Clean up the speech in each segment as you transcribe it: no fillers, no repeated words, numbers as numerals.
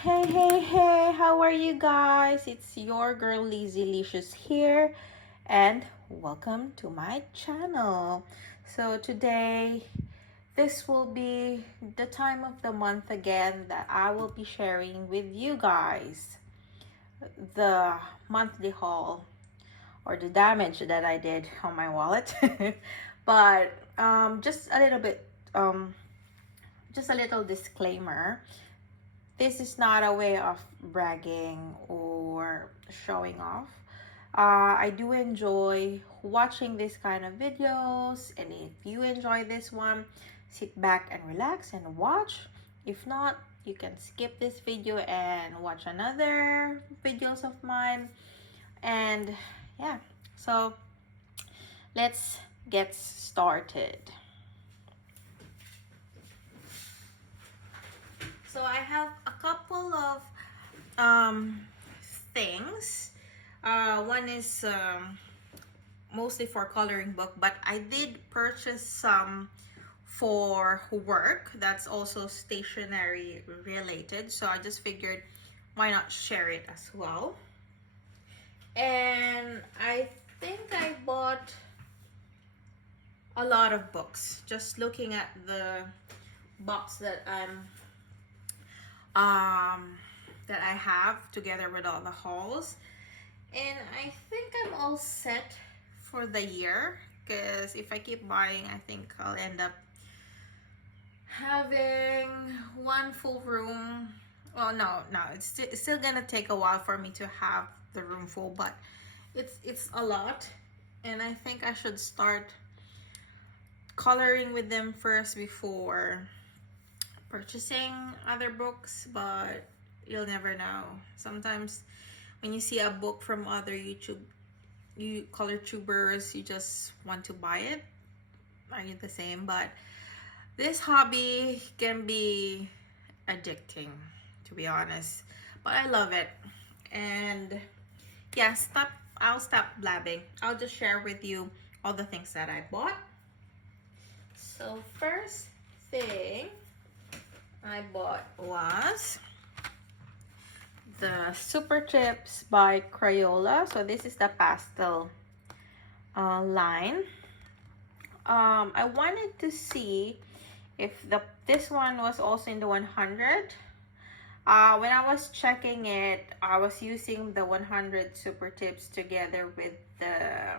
Hey, how are you guys? It's your girl Lizzy here, and welcome to my channel. So today, this will be the time of the month again that I will be sharing with you guys the monthly haul or the damage that I did on my wallet. But just a little bit, just a little disclaimer. This is not a way of bragging or showing off. I do enjoy watching this kind of videos, and if you enjoy this one, sit back and relax and watch. If not, you can skip this video and watch another videos of mine. And yeah, so let's get started. So I have a couple of things. One is mostly for coloring book, but I did purchase some for work that's also stationery related, so I just figured why not share it as well. And I think I bought a lot of books just looking at the box that I have together with all the hauls. And I think I'm all set for the year, because if I keep buying, I think I'll end up having one full room. Well, no, it's still gonna take a while for me to have the room full, but it's a lot, and I think I should start coloring with them first before purchasing other books. But you'll never know. Sometimes when you see a book from other color tubers, you just want to buy it. Are you the same? But this hobby can be addicting, to be honest, but I love it. And yeah, I'll stop blabbing. I'll just share with you all the things that I bought. So first thing I bought was the Super Chips by Crayola. So this is the pastel line. I wanted to see if this one was also in the 100. When I was checking it, I was using the 100 Super Tips together with the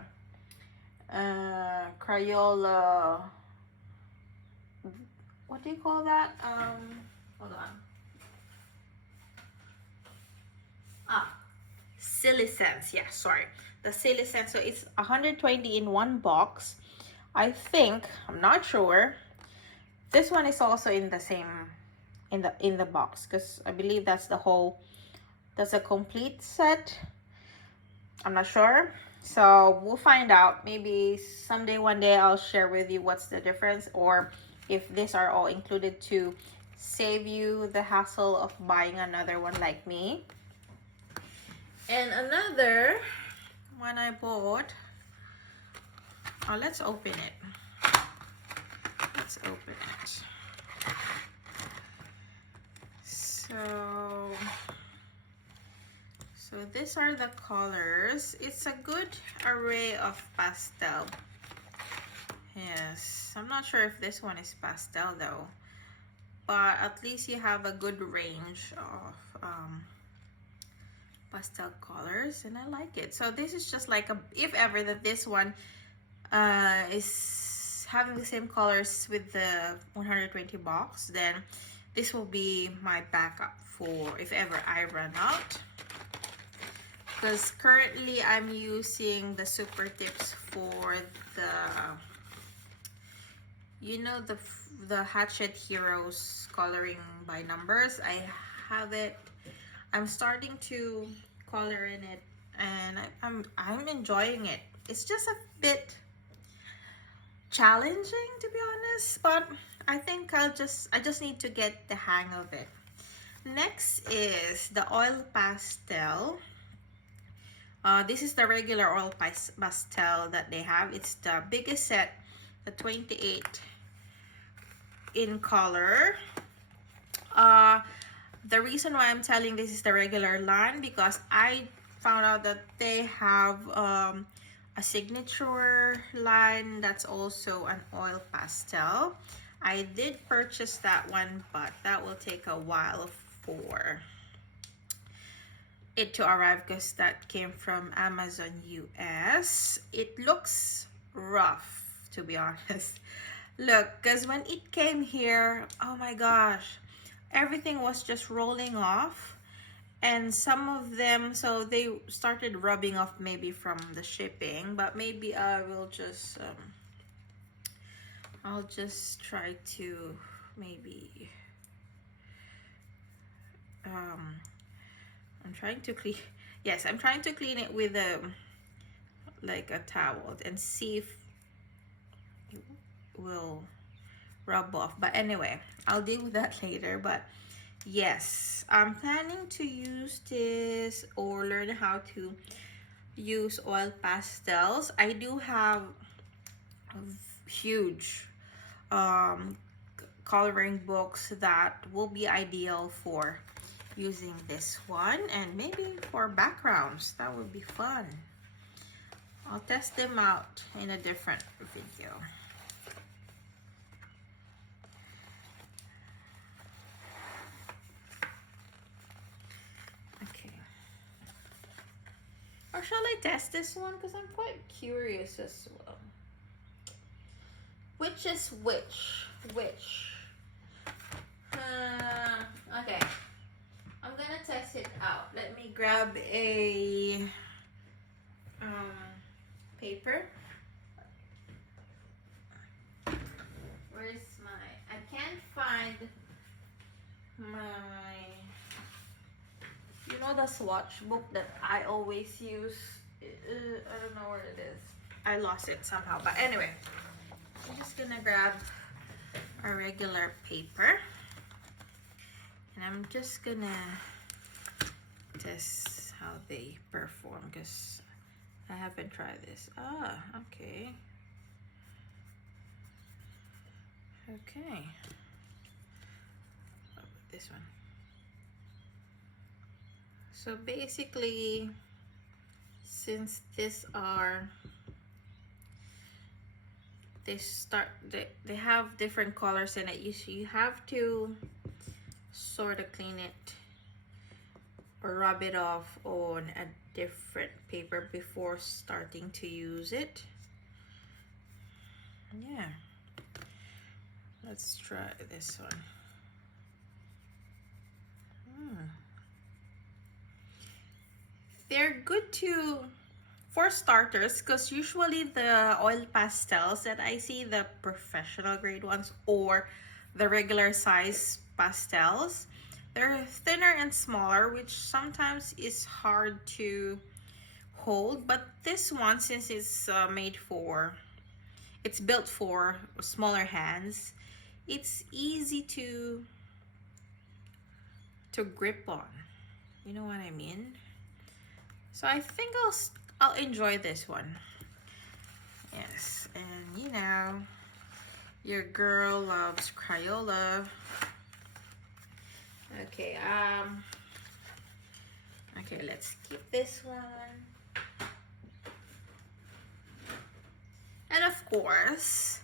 Crayola. What do you call that? Hold on. Silly Cents. Yeah, sorry. The Silly Cents. So it's 120 in one box. I think, I'm not sure. This one is also in the same in the box, because I believe that's a complete set. I'm not sure. So we'll find out. Maybe someday, one day, I'll share with you what's the difference, or if these are all included to save you the hassle of buying another one like me. And another one I bought, let's open it. Let's open it. So these are the colors. It's a good array of pastel. Yes, I'm not sure if this one is pastel though, but at least you have a good range of pastel colors, and I like it. So this is just like if ever that this one is having the same colors with the 120 box, then this will be my backup for if ever I run out, because currently I'm using the Super Tips for the Hatchet Heroes coloring by numbers. I have it. I'm starting to color in it, and I'm enjoying it. It's just a bit challenging, to be honest, but I think I just need to get the hang of it. Next is the Oil Pastel. This is the regular Oil Pastel that they have. It's the biggest set, the 28 in color. The reason why I'm telling this is the regular line because I found out that they have a signature line that's also an oil pastel. I did purchase that one, but that will take a while for it to arrive because that came from Amazon US. It looks rough, to be honest. Look, because when it came here, oh my gosh, everything was just rolling off. And some of them, so they started rubbing off maybe from the shipping, but maybe I will just, I'll just try to maybe, I'm trying to clean, yes, I'm trying to clean it with like a towel and see if it will rub off. But anyway, I'll deal with that later. But yes, I'm planning to use this or learn how to use oil pastels. I do have huge coloring books that will be ideal for using this one, and maybe for backgrounds. That would be fun. I'll test them out in a different video. Okay. Or shall I test this one? Because I'm quite curious as well. Which is which? Which? Okay. I'm gonna test it out. Let me grab a paper. Where's my? I can't find my. You know the swatch book that I always use. I don't know where it is. I lost it somehow. But anyway, I'm just gonna grab a regular paper. And I'm just gonna test how they perform because I haven't tried this. Ah, okay. Okay. This one. So basically, since these are, they have different colors in it. You have to sort of clean it or rub it off on a different paper before starting to use it. Yeah, let's try this one. They're good for starters, because usually the oil pastels that I see, the professional grade ones or the regular size pastels, they're thinner and smaller, which sometimes is hard to hold. But this one, since it's it's built for smaller hands, it's easy to grip on. You know what I mean? So I think I'll enjoy this one. Yes, and you know, your girl loves Crayola. Okay, okay, let's keep this one. And of course,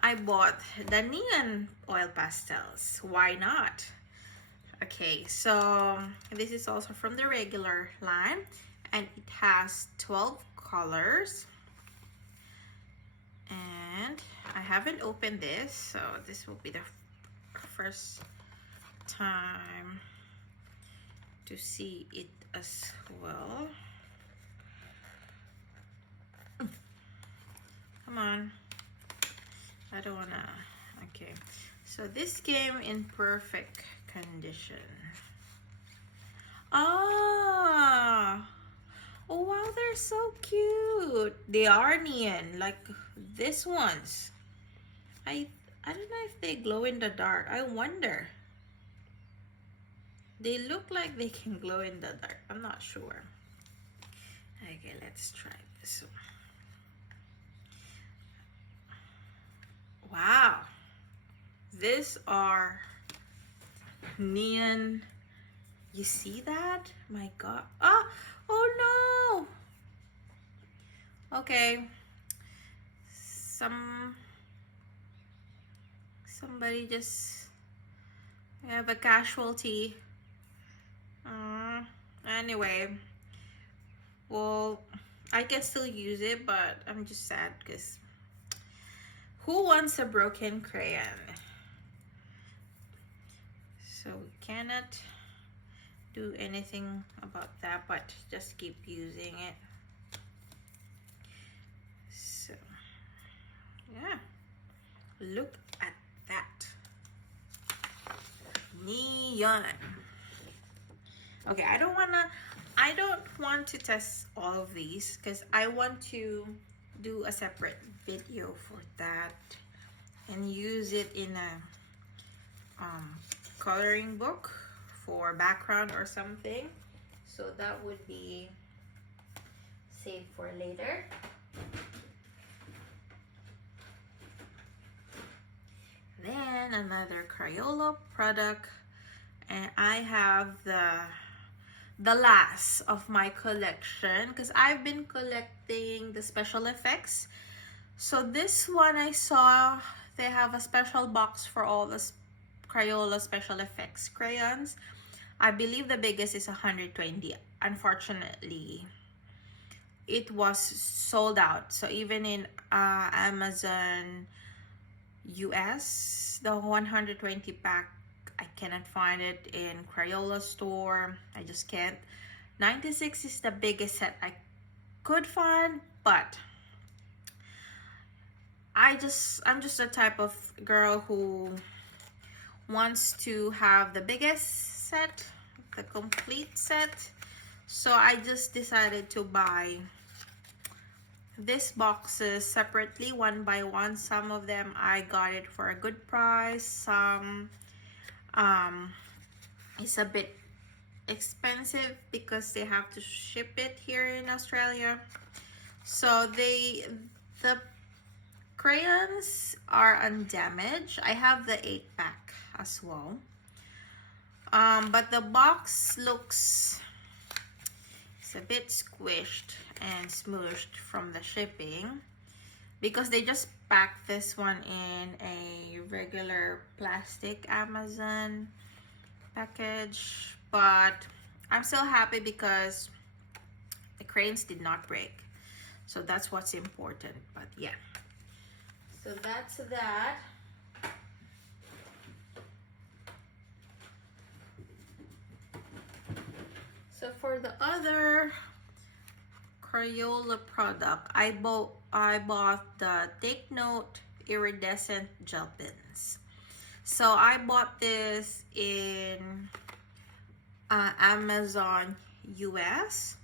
I bought the neon oil pastels. Why not? Okay, so this is also from the regular line, and it has 12 colors. And I haven't opened this, so this will be the first time to see it as well. Come on. I don't wanna. Okay, so this came in perfect condition. Ah, oh wow, they're so cute. They are neon, like this ones. I don't know if they glow in the dark. I wonder. They look like they can glow in the dark. I'm not sure. Okay, let's try this one. Wow, these are neon. You see that? My God. Ah, oh no. Okay. Somebody just have a casualty. Anyway, well, I can still use it, but I'm just sad because who wants a broken crayon? So we cannot do anything about that, but just keep using it. So yeah, look at that neon. Okay, I don't want to test all of these because I want to do a separate video for that and use it in a coloring book for background or something. So that would be saved for later. Then another Crayola product, and I have the last of my collection because I've been collecting the special effects. So this one I saw they have a special box for all the Crayola special effects crayons. I believe the biggest is 120. Unfortunately, it was sold out. So even in Amazon US, the 120 pack, I cannot find it in Crayola store. I just can't. 96 is the biggest set I could find, but I'm just the type of girl who wants to have the biggest set, the complete set. So I just decided to buy these boxes separately, one by one. Some of them I got it for a good price. Some it's a bit expensive because they have to ship it here in Australia. So the crayons are undamaged. I have the 8-pack as well. But the box looks, it's a bit squished and smooshed from the shipping because they just packed this one in a regular plastic Amazon package. But I'm still happy because the crayons did not break, so that's what's important. But yeah, so that's that. So for the other Crayola product, I bought the Take Note Iridescent Gel Pens. So I bought this in Amazon US,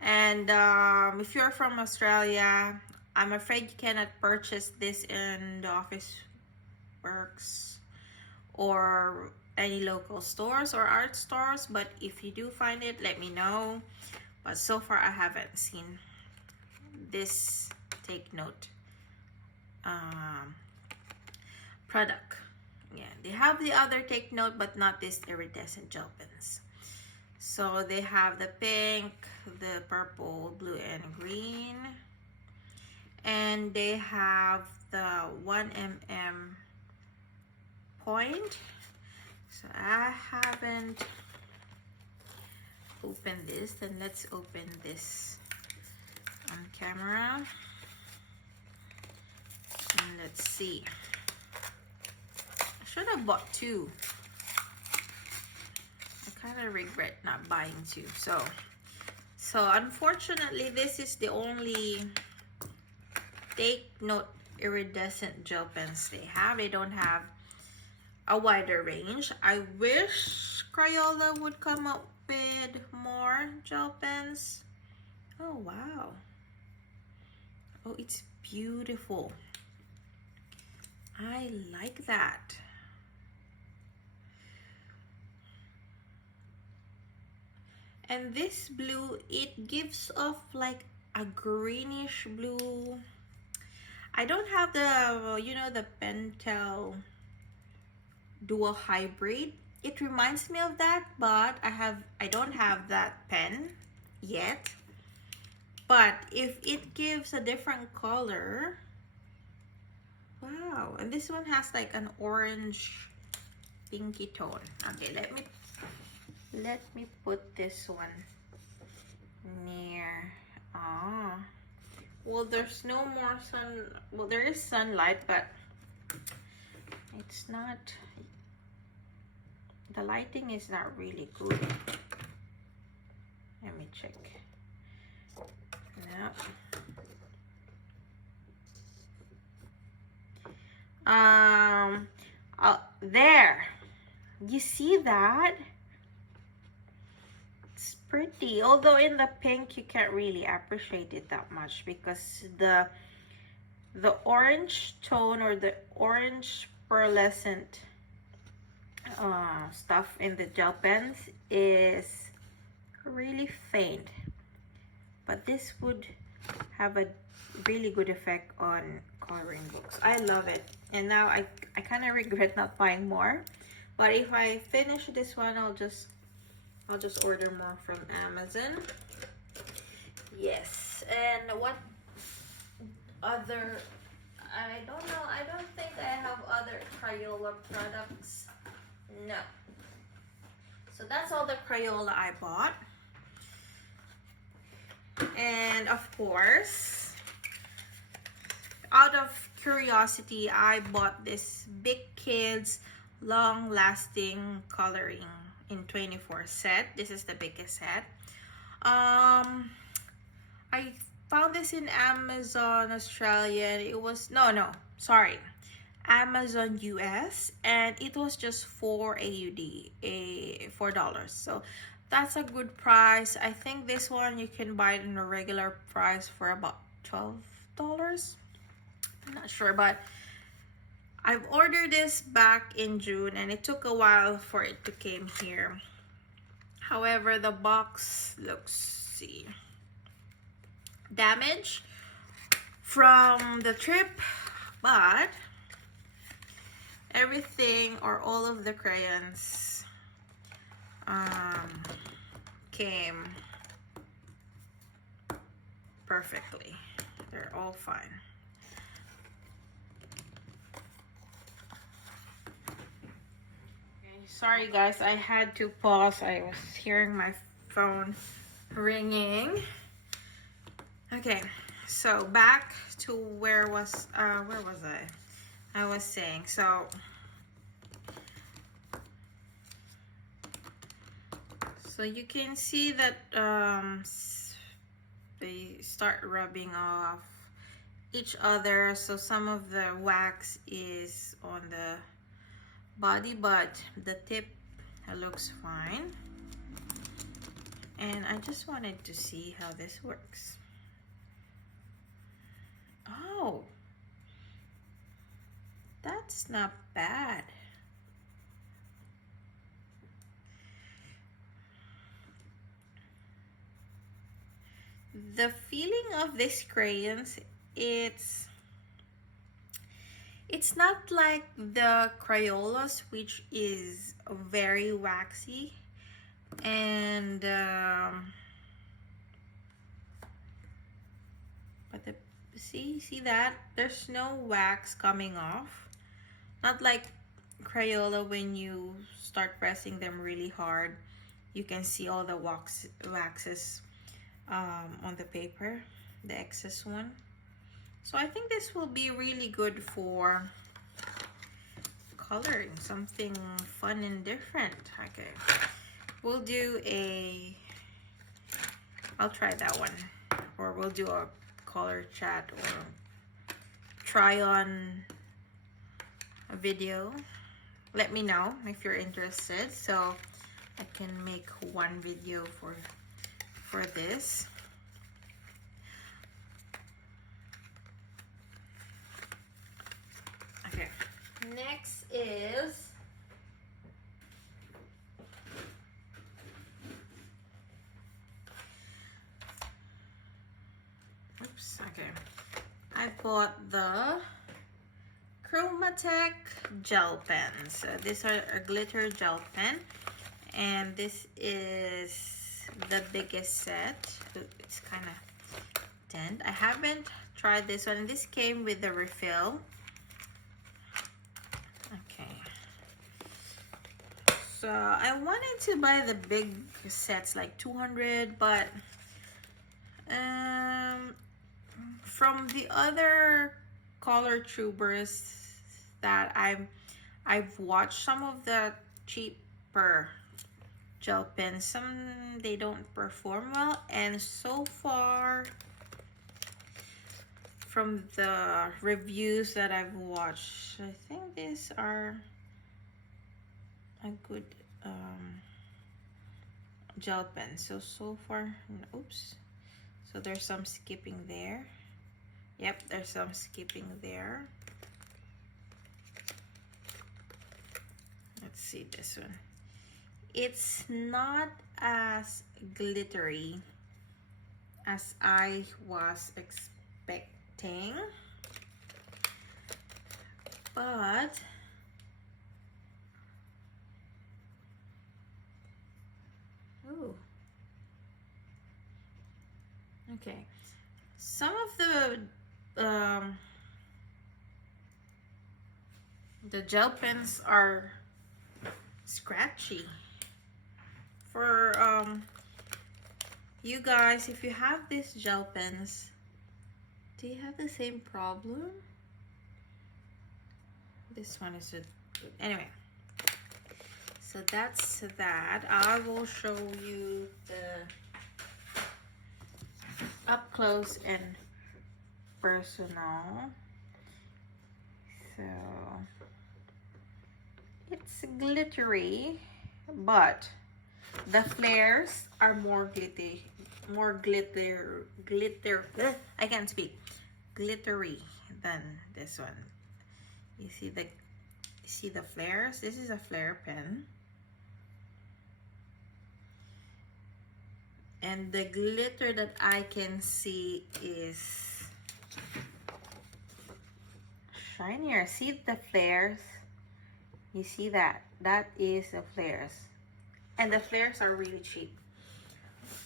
and if you're from Australia, I'm afraid you cannot purchase this in the Office Works or any local stores or art stores, but if you do find it, let me know. But so far I haven't seen this Take Note product. Yeah, they have the other Take Note, but not this Iridescent Gel Pens. So they have the pink, the purple, blue, and green, and they have the 1mm point. So I haven't opened this. Then let's open this on camera and let's see. I should have bought two. I kind of regret not buying two. So unfortunately, this is the only Take Note Iridescent Gel Pens they have. They don't have a wider range. I wish Crayola would come up with more gel pens. Oh wow. Oh, it's beautiful. I like that. And this blue, it gives off like a greenish blue. I don't have the, you know, the Pentel Dual Hybrid. it reminds me of that, but I don't have that pen yet. But if it gives a different color, wow. And this one has like an orange pinky tone. Okay, let me put this one near. Ah, well, there's no more sun. Well, there is sunlight, but it's not, the lighting is not really good. Let me check. No. There. You see that? It's pretty. Although in the pink, you can't really appreciate it that much because the orange tone or the orange pearlescent stuff in the gel pens is really faint, but this would have a really good effect on coloring books. I love it, and now I kind of regret not buying more, but if I finish this one, I'll just order more from Amazon. Yes. And what other, I don't know, I don't think I have other Crayola products. No. So that's all the Crayola I bought. And of course, out of curiosity, I bought this Big Kids Long Lasting Coloring in 24 set. This is the biggest set. I found this in Amazon Australia, and it was Amazon US, and it was just 4 AUD, $4. So that's a good price. I think this one you can buy it in a regular price for about $12. I'm not sure, but I've ordered this back in June, and it took a while for it to came here. However, the box looks, damaged from the trip, but everything or all of the crayons came perfectly. They're all fine. Okay, sorry guys, I had to pause. I was hearing my phone ringing. Okay, so back to where was I? I was saying, so you can see that they start rubbing off each other. So some of the wax is on the body, but the tip looks fine. And I just wanted to see how this works. Oh, that's not bad. The feeling of these crayons, it's not like the Crayolas, which is very waxy, and but see that there's no wax coming off, not like Crayola. When you start pressing them really hard, you can see all the waxes on the paper, the excess one. So I think this will be really good for coloring something fun and different. Okay, we'll do I'll try that one, or we'll do a color chat or try on a video. Let me know if you're interested, so I can make one video for this. Okay, next is I bought the Chromatec Gel Pens. These are a glitter gel pen, and this is the biggest set. It's kind of dent. I haven't tried this one. This came with the refill. Okay. So I wanted to buy the big sets, like 200, but from the other color tubers that I've watched, some of the cheaper gel pens, some they don't perform well, and so far from the reviews that I've watched, I think these are a good gel pen. So far, oops, so there's some skipping there. Yep, there's some skipping there. Let's see this one. It's not as glittery as I was expecting, but ooh, okay. Some of the gel pens are scratchy. For you guys, if you have these gel pens, do you have the same problem? This one is anyway. So that's that. I will show you the up close and personal. So it's glittery, but the flares are more glitter. I can't speak. Glittery than this one. You see the flares? This is a flare pen. And the glitter that I can see is shinier. See the flares? You see that? That is the flares. And the flares are really cheap.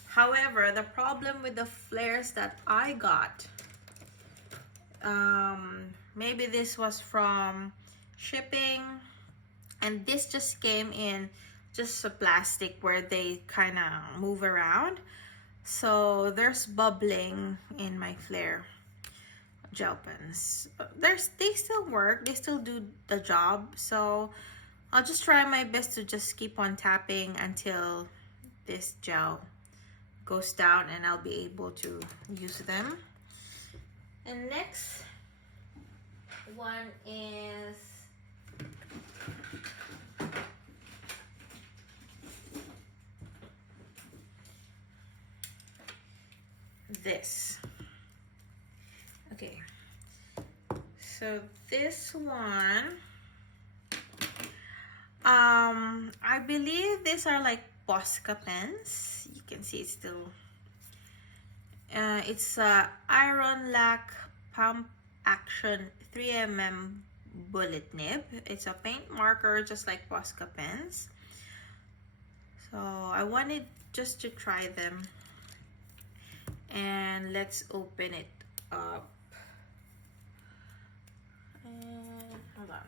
However, the problem with the flares that I got, maybe this was from shipping, and this just came in just a plastic where they kind of move around. So there's bubbling in my flare gel pens. They still work, they still do the job. So I'll just try my best to just keep on tapping until this gel goes down and I'll be able to use them. And next one is this. Okay, so this one, I believe these are like Posca pens. You can see it's still it's iron lac pump action 3mm bullet nib. It's a paint marker just like Posca pens. So I wanted just to try them, and let's open it up. Hold on.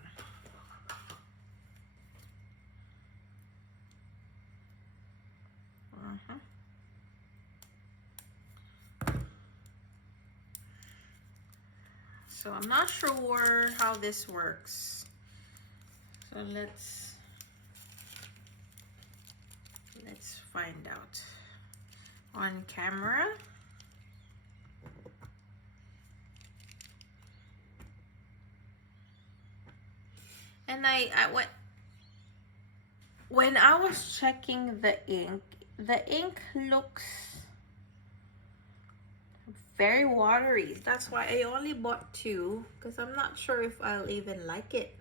So I'm not sure how this works. So let's find out on camera. And when I was checking the ink looks very watery. That's why I only bought 2, because I'm not sure if I'll even like it.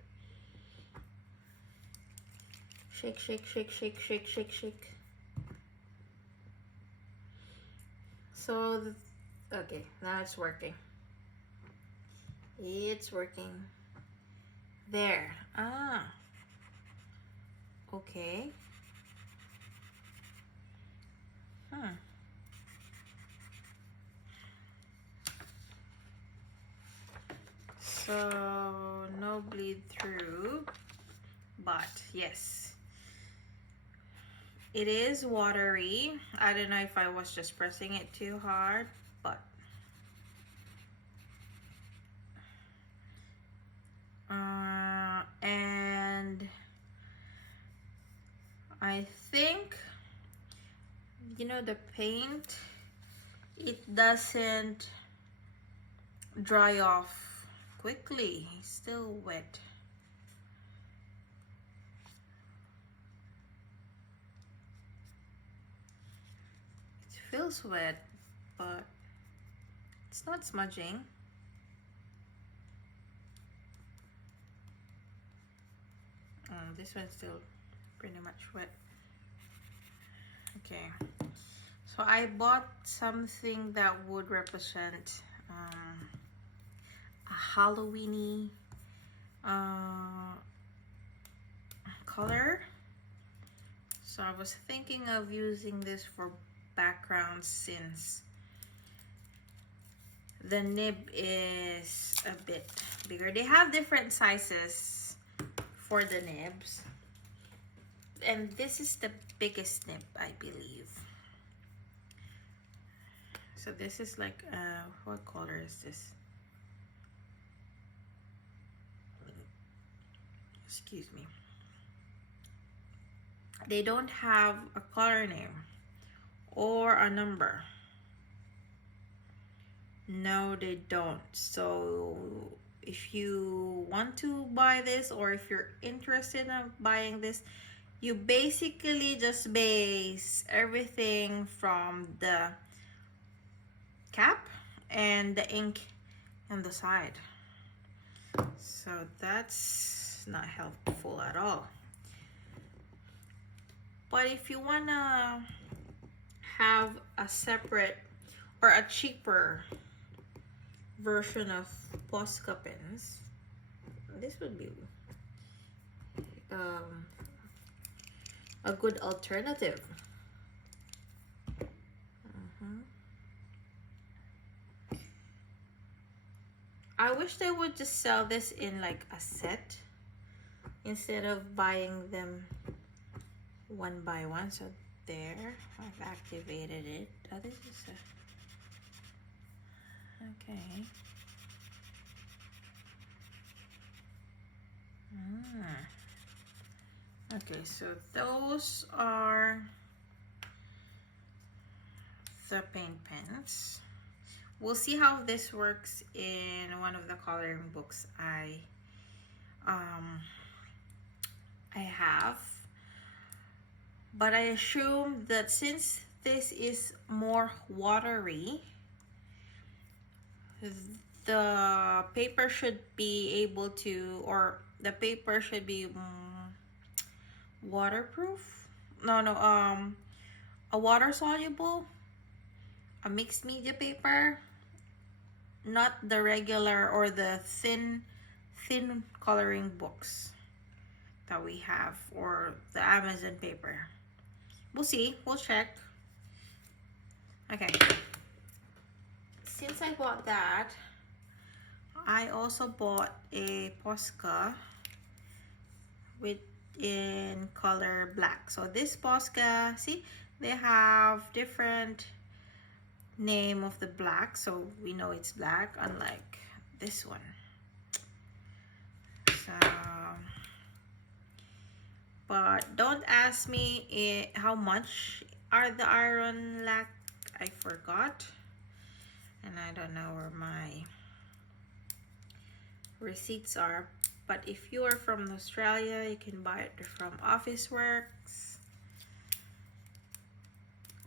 Shake, shake, shake, shake, shake, shake, shake. So, okay, now it's working. It's working. There. Ah. Okay. So no bleed through, but yes, it is watery. I don't know if I was just pressing it too hard, but and I think, you know, the paint, it doesn't dry off quickly. It's still wet. It feels wet, but it's not smudging. This one's still pretty much wet. Okay, so I bought something that would represent a Halloweeny color. So I was thinking of using this for background since the nib is a bit bigger. They have different sizes for the nibs, and this is the biggest nib, I believe. So this is like what color is this? Excuse me. They don't have a color name or a number. No, they don't. So if you want to buy this, or if you're interested in buying this, you basically just base everything from the cap and the ink on the side. So that's not helpful at all. But if you wanna have a separate or a cheaper version of Posca pens, this would be a good alternative. I wish they would just sell this in like a set instead of buying them one by one. So there, I've activated it. Oh, this is okay. Okay, so those are the paint pens. We'll see how this works in one of the coloring books I have. But I assume that since this is more watery, the paper should be able to, or the paper should be waterproof. No, a water soluble, a mixed media paper, not the regular or the thin coloring books that we have, or the Amazon paper. We'll see, we'll check. Okay, since I bought that, I also bought a Posca in color black. So this Posca, see, they have different name of the black, so we know it's black, unlike this one. So, but don't ask me how much are the iron lac. I forgot, and I don't know where my receipts are. But if you are from Australia, you can buy it from Officeworks.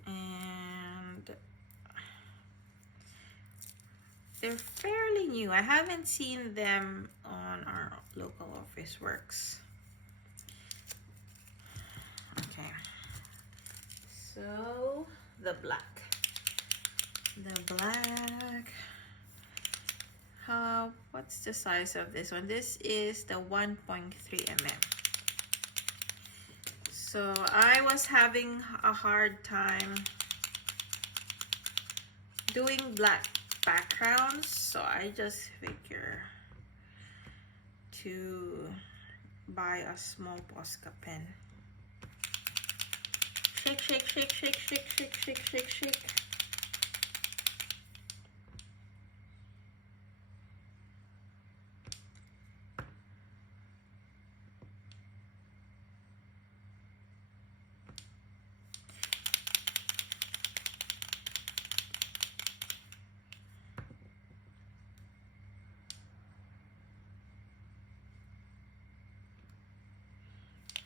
And they're fairly new. I haven't seen them on our local Officeworks. Okay. So the black. What's the size of this one? This is the 1.3 mm. So I was having a hard time doing black backgrounds, so I just figure to buy a small Posca pen. Shake, shake, shake, shake, shake, shake, shake, shake, shake.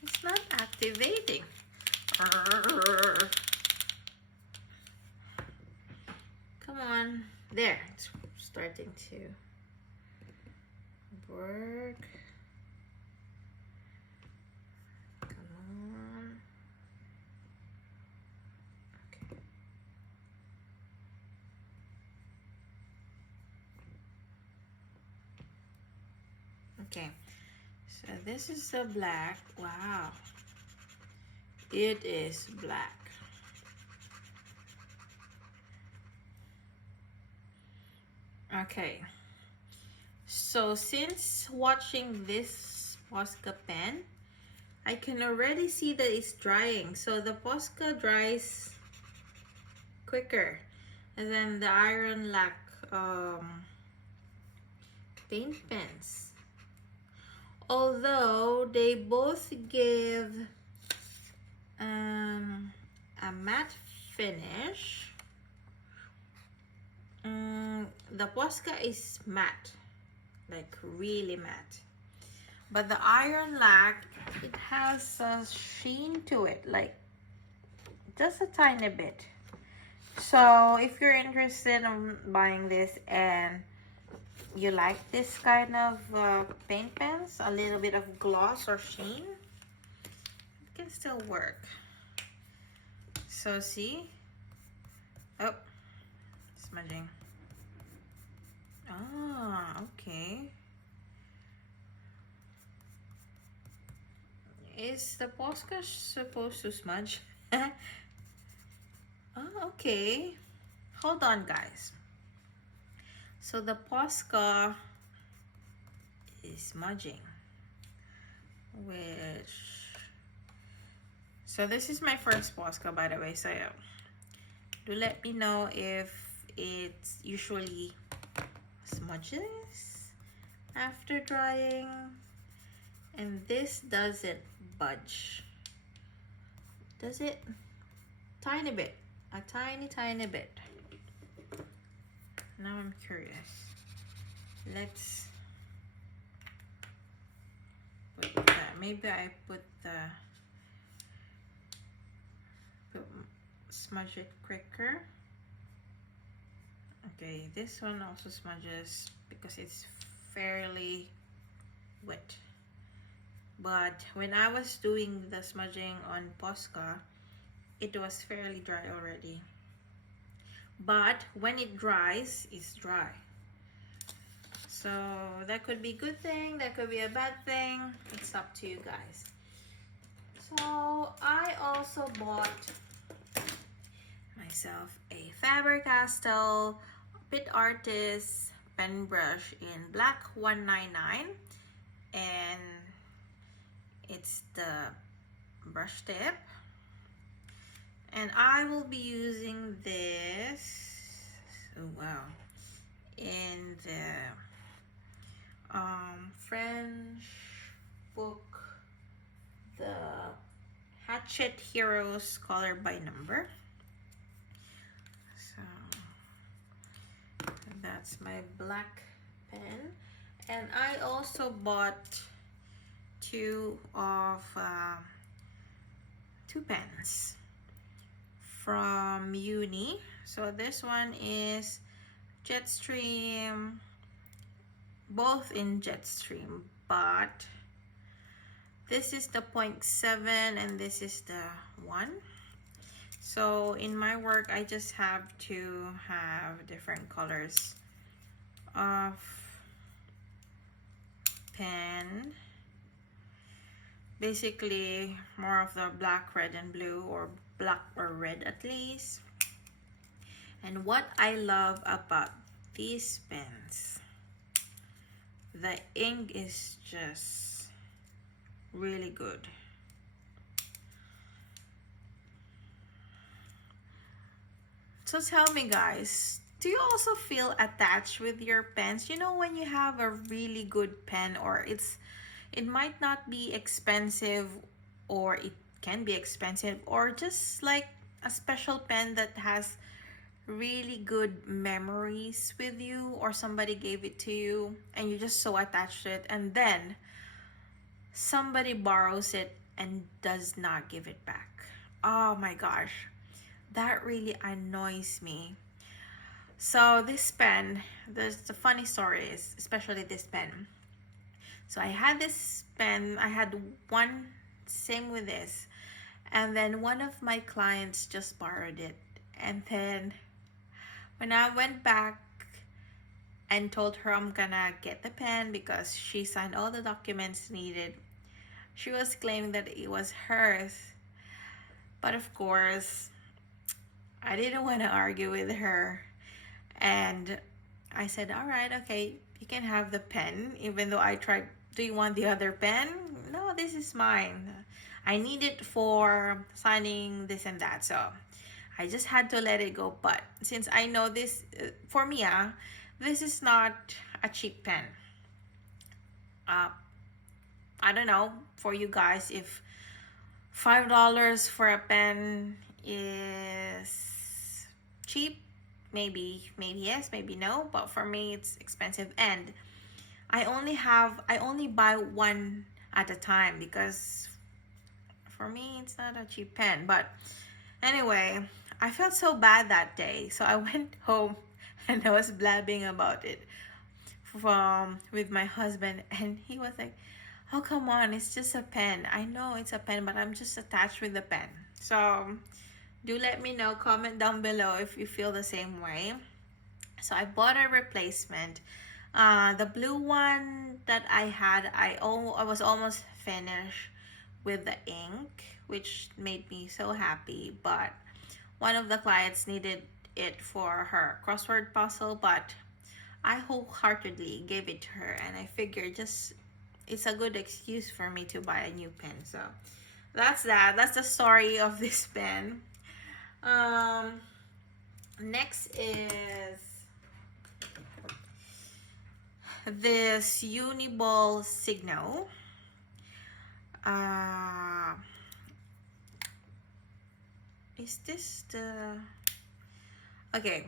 It's not activating. Come on. There. It's starting to work. Come on. Okay. So this is the black. Wow. It is black. Okay. So since watching this Posca pen, I can already see that it's drying. So the Posca dries quicker. And then the Iron Lac paint pens. Although they both give a matte finish, the Posca is matte, like really matte, but the Iron Lac, it has a sheen to it, like just a tiny bit. So if you're interested in buying this and you like this kind of paint pens, a little bit of gloss or sheen, it can still work. So see, oh, smudging. Ah, okay. Is the Posca supposed to smudge? Oh, okay. Hold on, guys. So the Posca is smudging, so this is my first Posca, by the way, so do let me know if it's usually smudges after drying. And this doesn't budge, does it? Tiny bit, a tiny bit. Now I'm curious. Let's put that. Maybe I put smudge it quicker. Okay, this one also smudges because it's fairly wet. But when I was doing the smudging on Posca, it was fairly dry already. But when it dries, it's dry. So that could be a good thing, that could be a bad thing. It's up to you guys. So I also bought myself a Faber Castell Pit Artist pen brush in black 199, and it's the brush tip, and I will be using this, oh wow, in the French book, the Hatchet Heroes Color by Number. So that's my black pen. And I also bought two pens from Uni. So this one is Jetstream, both in Jetstream, but this is the 0.7 and this is the 1. So in my work, I just have to have different colors of basically more of the black, red, and blue, or black or red at least. And what I love about these pens, the ink is just really good. So tell me guys, do you also feel attached with your pens? You know, when you have a really good pen, or it might not be expensive, or it can be expensive, or just like a special pen that has really good memories with you, or somebody gave it to you and you're just so attached to it, and then somebody borrows it and does not give it back. Oh my gosh, that really annoys me. So this pen, the funny story is, especially this pen. So I had this pen, I had one same with this, and then one of my clients just borrowed it. And then when I went back and told her I'm gonna get the pen because she signed all the documents needed, she was claiming that it was hers. But of course, I didn't want to argue with her. And I said, all right, okay, you can have the pen, even though I tried, do you want the other pen? No, this is mine. I need it for signing this and that. So I just had to let it go. But since I know this, for me, this is not a cheap pen. I don't know for you guys if $5 for a pen is cheap. Maybe yes, maybe no, but for me it's expensive. And I only buy one at a time because for me it's not a cheap pen. But anyway, I felt so bad that day, so I went home and I was blabbing about it with my husband, and he was like, oh come on, it's just a pen. I know it's a pen, but I'm just attached with the pen. So do let me know, comment down below if you feel the same way. So I bought a replacement. The blue one that I had, I was almost finished with the ink, which made me so happy. But one of the clients needed it for her crossword puzzle, but I wholeheartedly gave it to her, and I figured just it's a good excuse for me to buy a new pen. So that's the story of this pen. Next is this Uniball Signal. Is this the... Okay,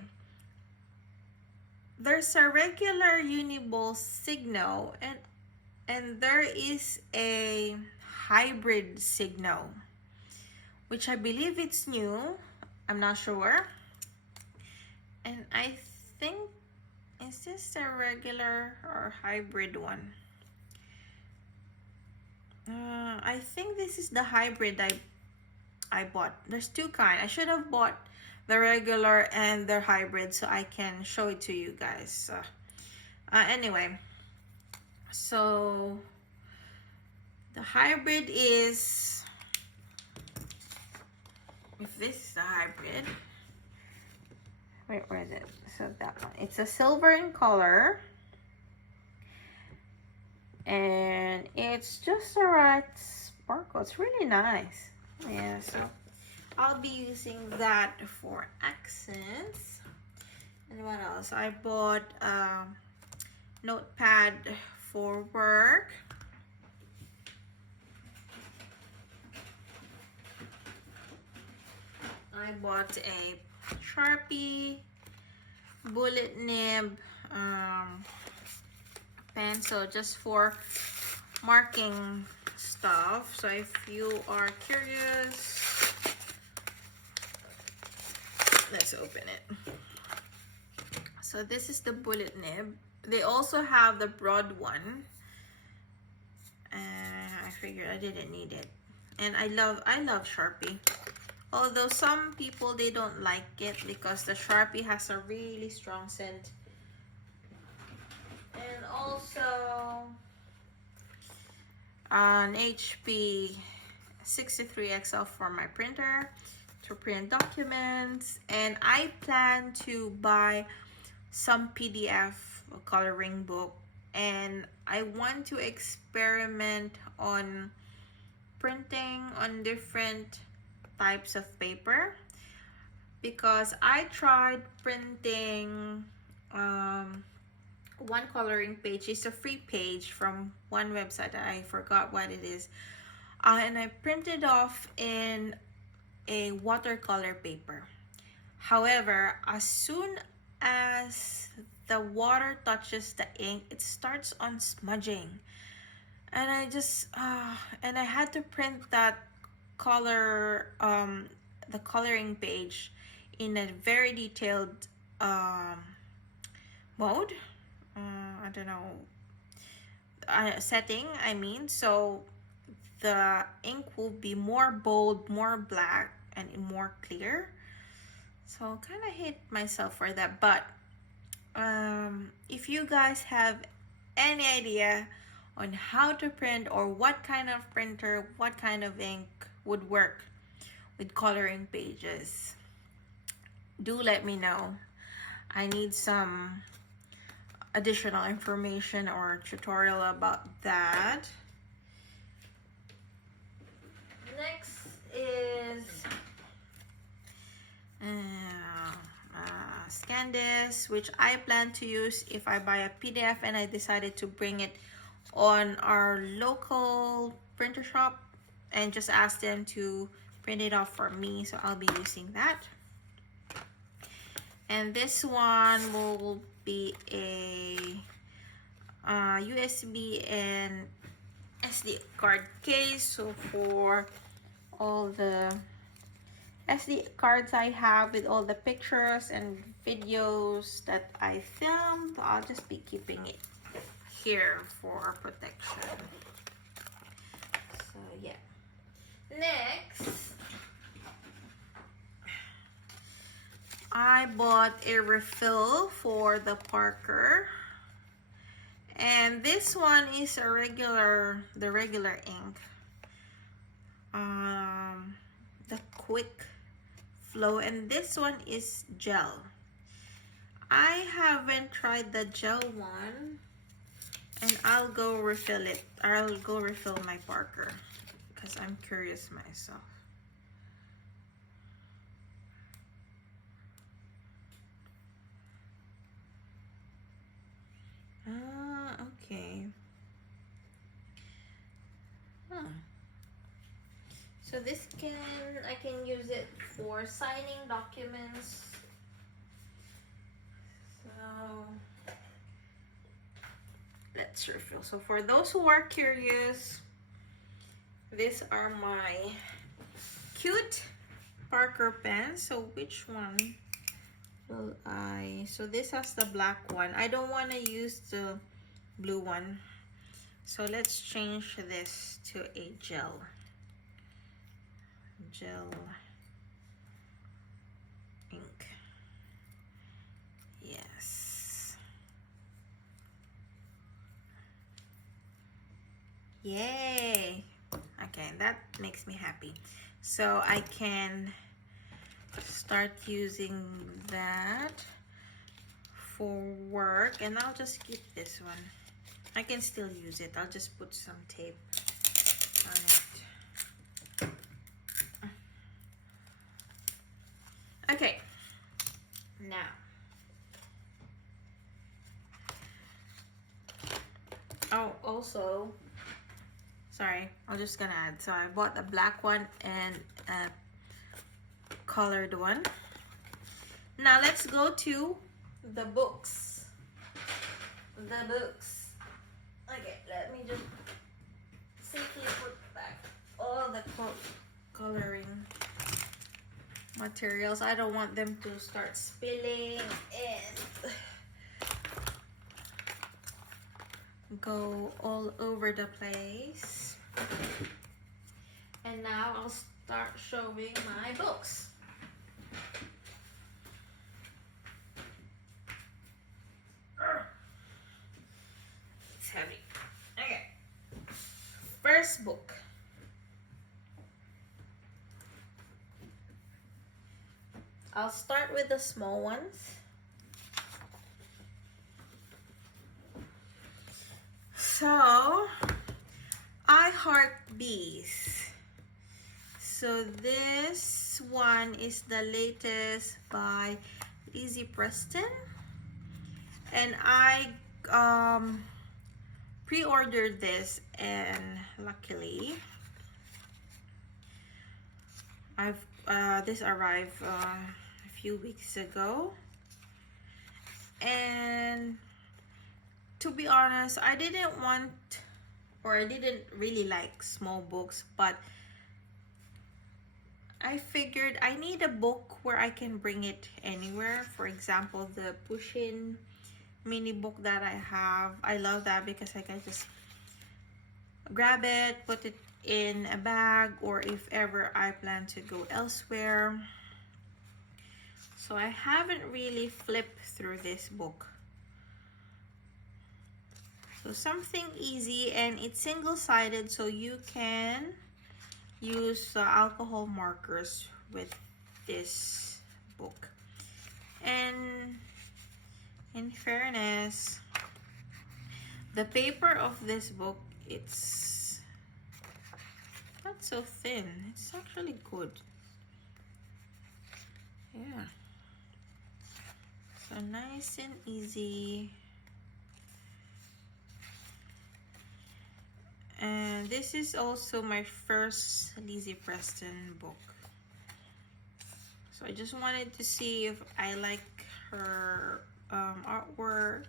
there's a regular Uniball Signal, and there is a hybrid Signal, which I believe it's new. I'm not sure. And I think, is this the regular or hybrid one? I think this is the hybrid I bought. There's two kinds. I should have bought the regular and the hybrid so I can show it to you guys. Anyway, so the hybrid is, if this is the hybrid, wait, where is it? So that one, it's a silver in color, and it's just the right sparkle. It's really nice. Yeah, so I'll be using that for accents. And what else? I bought a notepad for work. I bought a Sharpie Bullet Nib pencil just for marking stuff. So if you are curious, let's open it. So this is the Bullet Nib. They also have the broad one, and I figured I didn't need it. And I love Sharpie. Although some people, they don't like it because the Sharpie has a really strong scent. And also, an HP 63XL for my printer to print documents, and I plan to buy some PDF coloring book, and I want to experiment on printing on different types of paper, because I tried printing one coloring page. It's a free page from one website. I forgot what it is, and I printed off in a watercolor paper. However, as soon as the water touches the ink, it starts on smudging, and I had to print that color the coloring page in a very detailed mode. I don't know, setting, I mean, so the ink will be more bold, more black, and more clear. So kind of hate myself for that. But if you guys have any idea on how to print, or what kind of printer, what kind of ink would work with coloring pages, do let me know. I need some additional information or tutorial about that. Next is scan this, which I plan to use if I buy a PDF and I decided to bring it on our local printer shop and just ask them to print it off for me. So I'll be using that. And this one will be a USB and SD card case. So for all the SD cards I have with all the pictures and videos that I filmed, I'll just be keeping it here for protection. So yeah. Next, I bought a refill for the Parker, and this one is the regular ink, the quick flow, and this one is gel. I haven't tried the gel one, and I'll go refill it. I'll go refill my Parker because I'm curious myself. Okay. So this I can use it for signing documents. So let's refill. So for those who are curious, these are my cute Parker pens. So which one will so this has the black one. I don't want to use the blue one. So let's change this to a gel ink. Yes. Yay. Okay, that makes me happy. So I can start using that for work, and I'll just keep this one. I can still use it. I'll just put some tape on it. Okay, now also, sorry, I'm just gonna add. So I bought a black one and a colored one. Now let's go to the books. Okay, let me just safely put back all the coloring materials. I don't want them to start spilling and go all over the place. And now I'll start showing my books. It's heavy. Okay. First first book. I'll start with the small ones. So, I Heart Bees. So this one is the latest by Lizzie Preston. And I pre-ordered this, and luckily this arrived a few weeks ago. And to be honest, I didn't really like small books, but I figured I need a book where I can bring it anywhere. For example, the push-in mini book that I have, I love that because I can just grab it, put it in a bag, or if ever I plan to go elsewhere. So I haven't really flipped through this book. So something easy, and it's single-sided, so you can use alcohol markers with this book. And in fairness, the paper of this book, it's not so thin. It's actually good. Yeah. So nice and easy. And this is also my first Lizzie Preston book. So I just wanted to see if I like her artwork,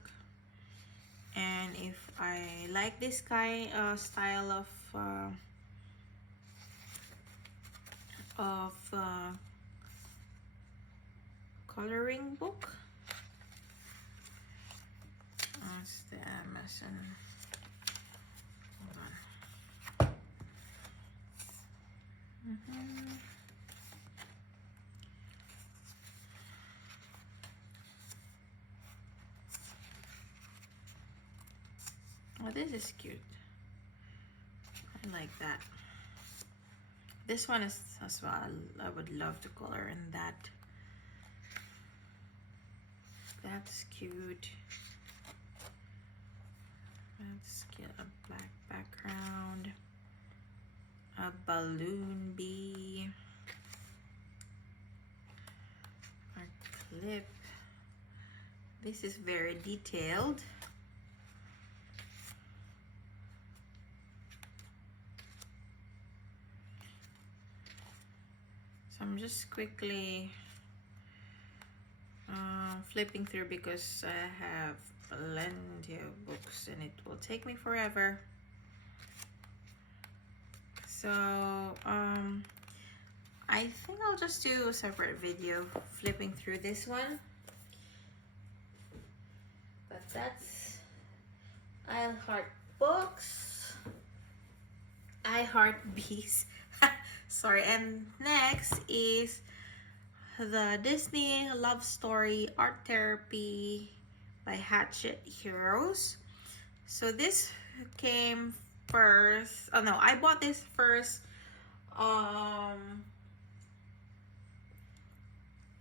and if I like this kind style of coloring book. That's the Amazon. Hold on. Oh, this is cute. I like that. This one is as well. I would love to color in that. That's cute. Let's get a black background. A balloon bee. A clip. This is very detailed. So I'm just quickly flipping through because I have plenty of books and it will take me forever. So I think I'll just do a separate video flipping through this one. But that's I Heart Books. I Heart Bees. Sorry. And next is the Disney Love Story Art Therapy by Hatchet Heroes. So this came first. Oh no, I bought this first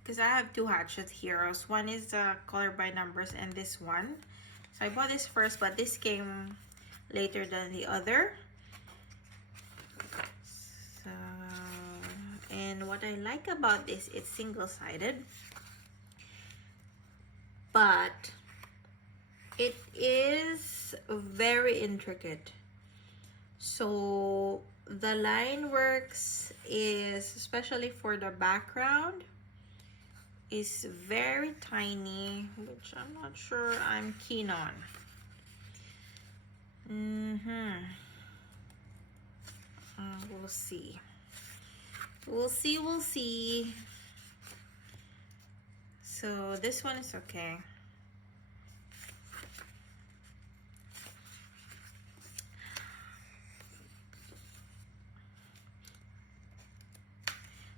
because I have two Hatchet Heroes. One is Color by Numbers and this one. So I bought this first, but this came later than the other. So, and what I like about this, it's single-sided, but it is very intricate. So the line works is, especially for the background, is very tiny, which I'm not sure I'm keen on. We'll see. We'll see. So this one is okay.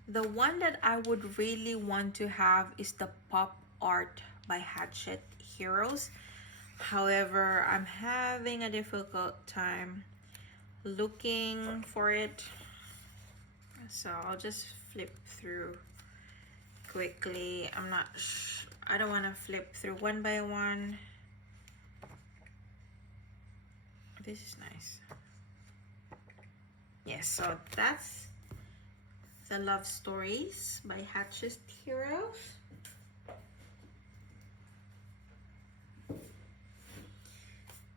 The one that I would really want to have is the Pop Art by Hatchet Heroes. However, I'm having a difficult time looking for it. So I'll just flip through quickly. I don't want to flip through one by one. This is nice. Yes, so that's the Love Stories by Hatchet Heroes.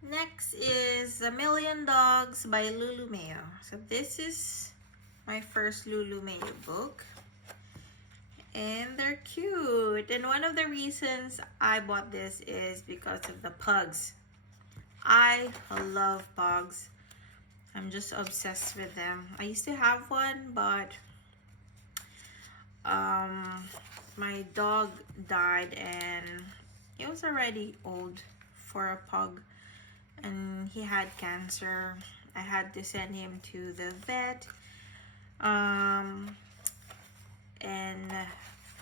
Next is A Million Dogs by Lulu Mayo. So this is my first Lulu Mayo book. And they're cute. And one of the reasons I bought this is because of the pugs. I love pugs. I'm just obsessed with them. I used to have one, but my dog died and he was already old for a pug. And he had cancer. I had to send him to the vet. And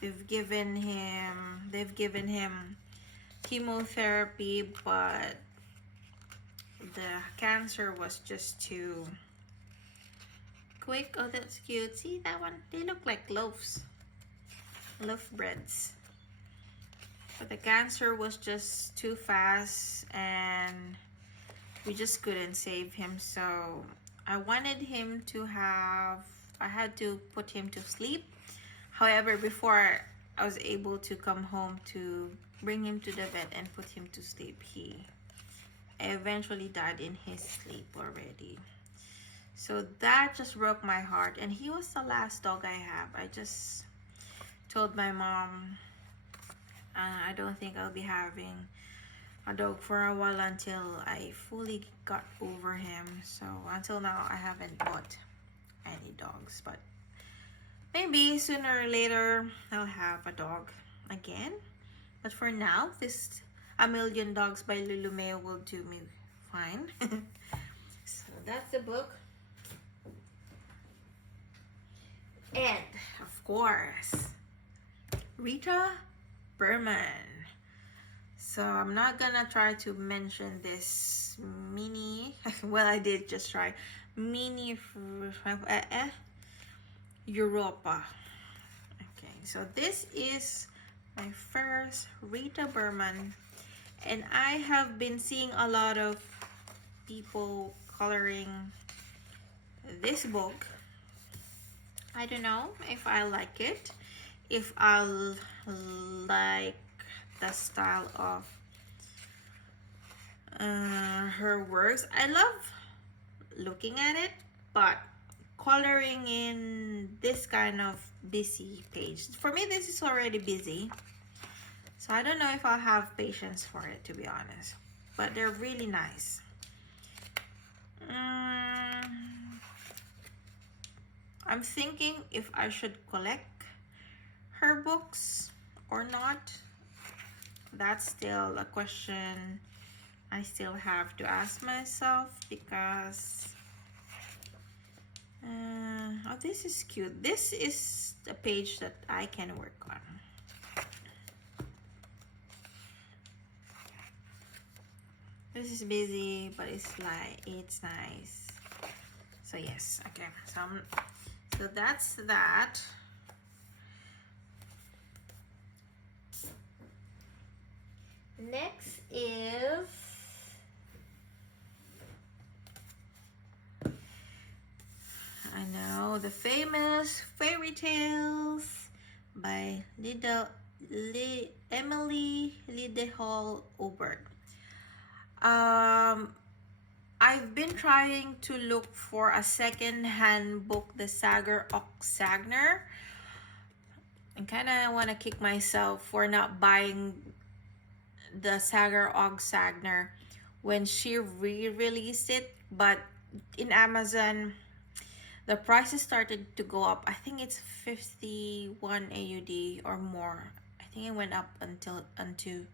they've given him chemotherapy, but the cancer was just too quick. Oh, that's cute. See that one? They look like loaf breads. But the cancer was just too fast and we just couldn't save him. So I wanted him to I had to put him to sleep. However, before I was able to come home to bring him to the vet and put him to sleep, he eventually died in his sleep already. So that just broke my heart. And he was the last dog I have. I just told my mom, I don't think I'll be having a dog for a while until I fully got over him. So until now, I haven't bought any dogs, but maybe sooner or later I'll have a dog again. But for now, this A Million Dogs by Lulu Mayo will do me fine. So that's the book. And of course, Rita Berman. So I'm not gonna try to mention this mini, well, I did just try mini Europa. Okay, so this is my first Rita Berman, and I have been seeing a lot of people coloring this book. I don't know if I like it, if I'll like the style of her works. I love looking at it, but coloring in this kind of busy page, for me this is already busy, so I don't know if I'll have patience for it, to be honest. But they're really nice. I'm thinking if I should collect her books or not. That's still a question I still have to ask myself, because oh, this is cute. This is the page that I can work on. This is busy, but it's nice. So yes, okay. So that's that. Next is I know the famous Fairy Tales by Emily Lidehall Obert. I've been trying to look for a second-hand book, the Sagar Oxagner. I kind of want to kick myself for not buying the Sagar Oxagner when she re-released it, but in Amazon the prices started to go up. I think it's 51 AUD or more. I think it went up up to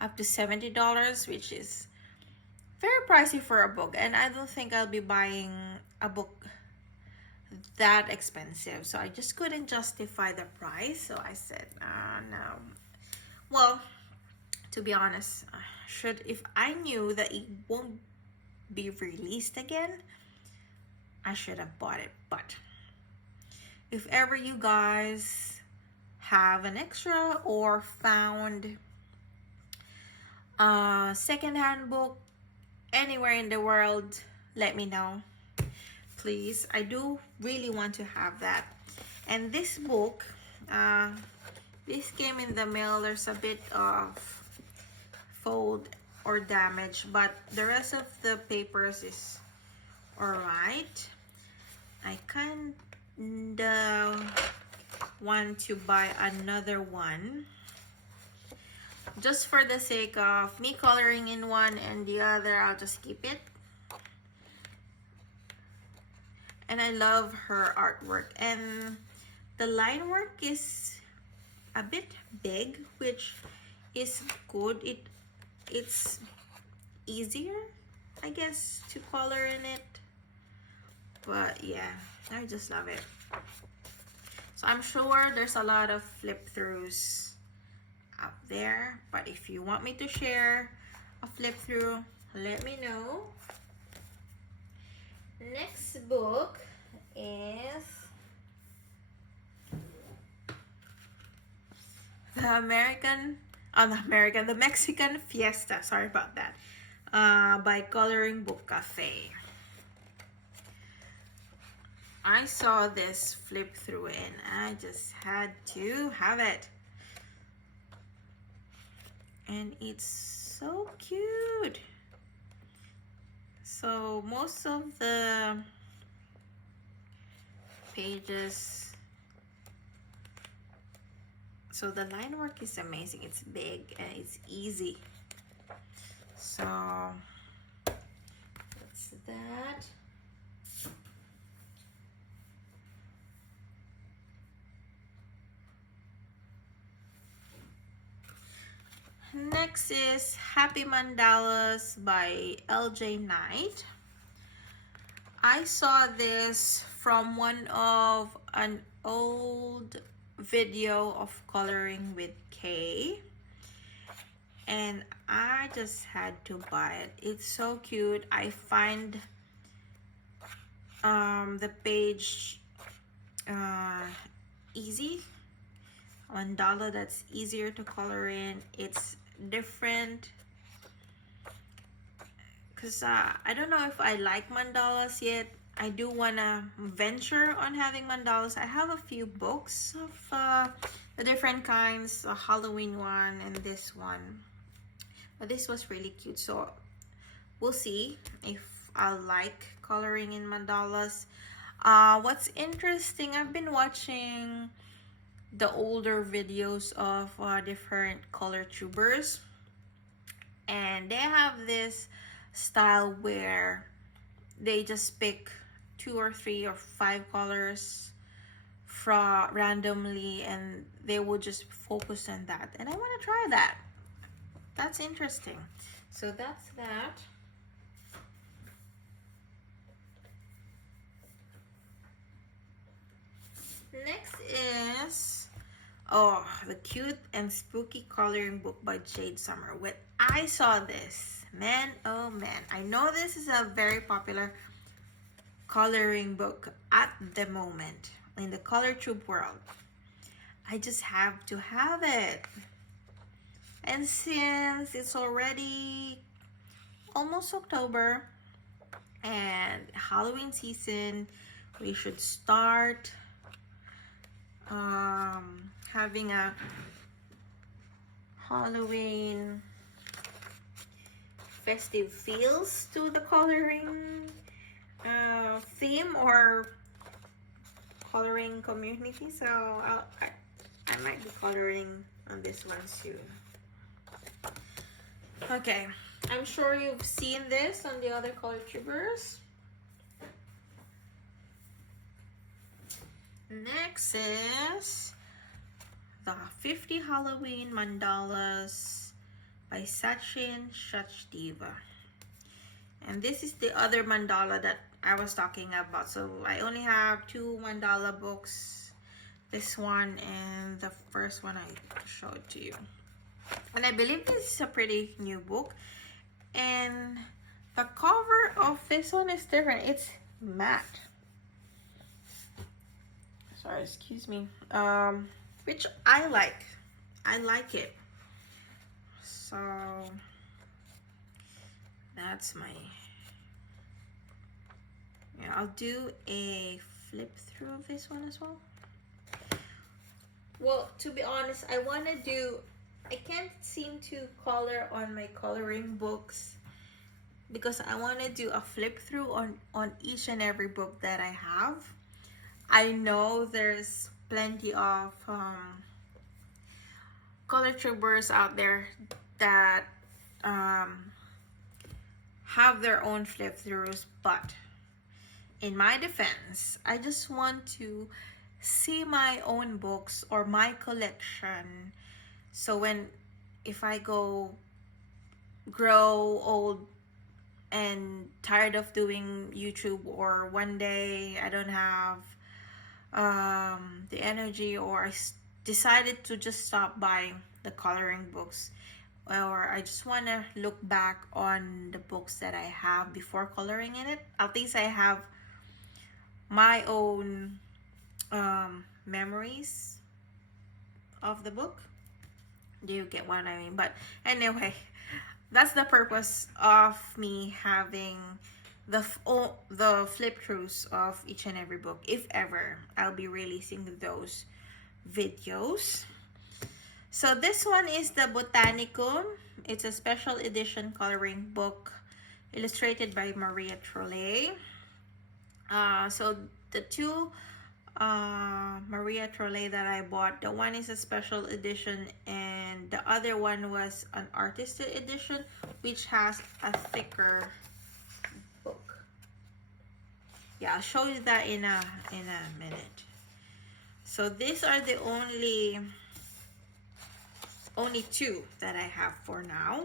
$70, which is very pricey for a book, and I don't think I'll be buying a book that expensive. So I just couldn't justify the price, so I said no. Well, to be honest, if I knew that it won't be released again, I should have bought it. But if ever you guys have an extra or found a secondhand book anywhere in the world, let me know, please. I do really want to have that. And this book, this came in the mail. There's a bit of fold or damage, but the rest of the papers is alright. I kinda want to buy another one just for the sake of me coloring in one, and the other I'll just keep it. And I love her artwork, and the line work is a bit big, which is good. It's easier, I guess, to color in it. But yeah, I just love it. So I'm sure there's a lot of flip throughs out there, but if you want me to share a flip through, let me know. Next book is the Mexican Fiesta. Sorry about that. By Coloring Book Cafe. I saw this flip through and I just had to have it. And it's so cute. So most of the pages, so the line work is amazing. It's big and it's easy. So that's that. Next is Happy Mandalas by LJ Knight. I saw this from one of an old video of Coloring with Kay, and I just had to buy it. It's so cute. I find the page easy. Mandala that's easier to color in. It's different because I don't know if I like mandalas yet. I do want to venture on having mandalas. I have a few books of the different kinds, a Halloween one and this one, but this was really cute. So we'll see if I like coloring in mandalas. What's interesting, I've been watching the older videos of different color tubers, and they have this style where they just pick 2 or 3 or 5 colors from randomly, and they will just focus on that, and I want to try that. That's interesting. So that's that. Next is the Cute and Spooky Coloring Book by Jade Summer. When I saw this, man, oh man, I know this is a very popular coloring book at the moment in the color tube world. I just have to have it. And since it's already almost October and Halloween season, we should start having a Halloween festive feels to the coloring theme or coloring community. So I might be coloring on this one soon. Okay, I'm sure you've seen this on the other color tubers. Next is the 50 Halloween Mandalas by Sachin Shastiva. And this is the other mandala that I was talking about. So I only have 2 mandala books. This one and the first one I showed to you. And I believe this is a pretty new book. And the cover of this one is different. It's matte. sorry, excuse me. Which I like. I like it. So that's my, yeah, I'll do a flip through of this one as well. Well, to be honest, I can't seem to color on my coloring books because I want to do a flip through on each and every book that I have. I know there's plenty of color tubers out there that have their own flip throughs, but in my defense, I just want to see my own books or my collection. So if I grow old and tired of doing YouTube, or one day I don't have the energy, or I decided to just stop buying the coloring books, or I just want to look back on the books that I have before coloring in it, at least I have my own memories of the book. Do you get what I mean? But anyway, that's the purpose of me having the flip throughs of each and every book. If ever I'll be releasing those videos. So this one is the Botanicum. It's a special edition coloring book illustrated by Maria Trolle. So the two Maria Trolle that I bought, the one is a special edition and the other one was an artistic edition, which has a thicker book. Yeah, I'll show you that in a minute. So these are the only two that I have for now.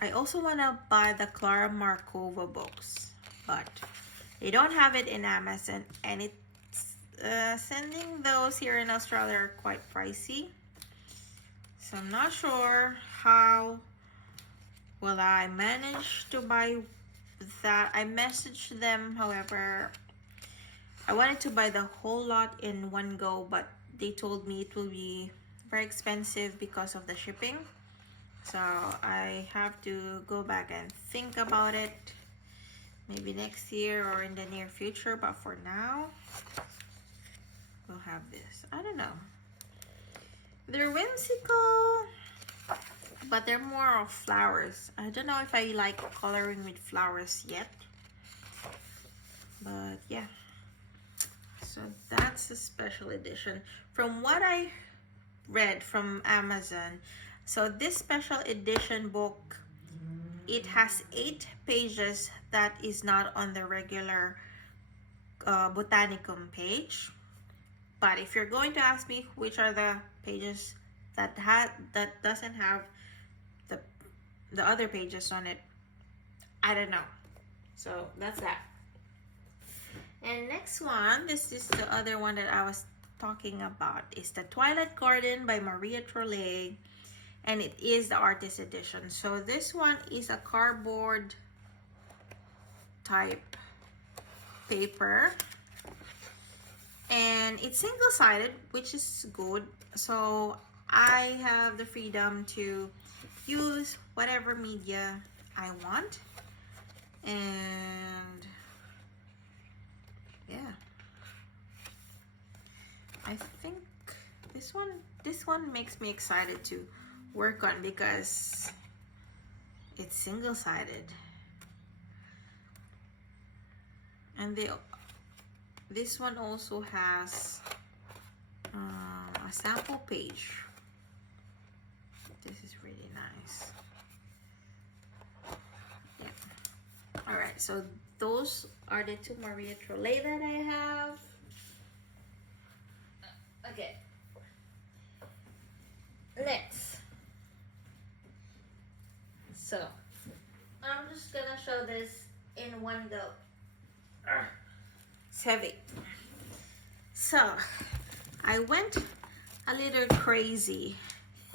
I also want to buy the Clara Markova books, but they don't have it in Amazon, and it's sending those here in Australia are quite pricey. So I'm not sure how will I manage to buy that. I messaged them, however, I wanted to buy the whole lot in one go, but they told me it will be very expensive because of the shipping. So I have to go back and think about it, maybe next year or in the near future, but for now we'll have this. I don't know, they're whimsical, but they're more of flowers. I don't know if I like coloring with flowers yet, but yeah. So that's a special edition from what I read from Amazon. So this special edition book, it has 8 pages that is not on the regular Botanicum page. But if you're going to ask me which are the pages that doesn't have the other pages on it, I don't know. So that's that. And next one, this is the other one that I was talking about, is the Twilight Garden by Maria Trolle, and it is the artist edition. So this one is a cardboard type paper, and it's single-sided, which is good. So I have the freedom to use whatever media I want, and yeah, I think this one makes me excited to work on because it's single-sided, and this one also has a sample page. This is really nice. Yeah. All right, so those are the two Maria Trolle that I have. Okay. Next. So, I'm just gonna show this in one go. It's heavy. So, I went a little crazy.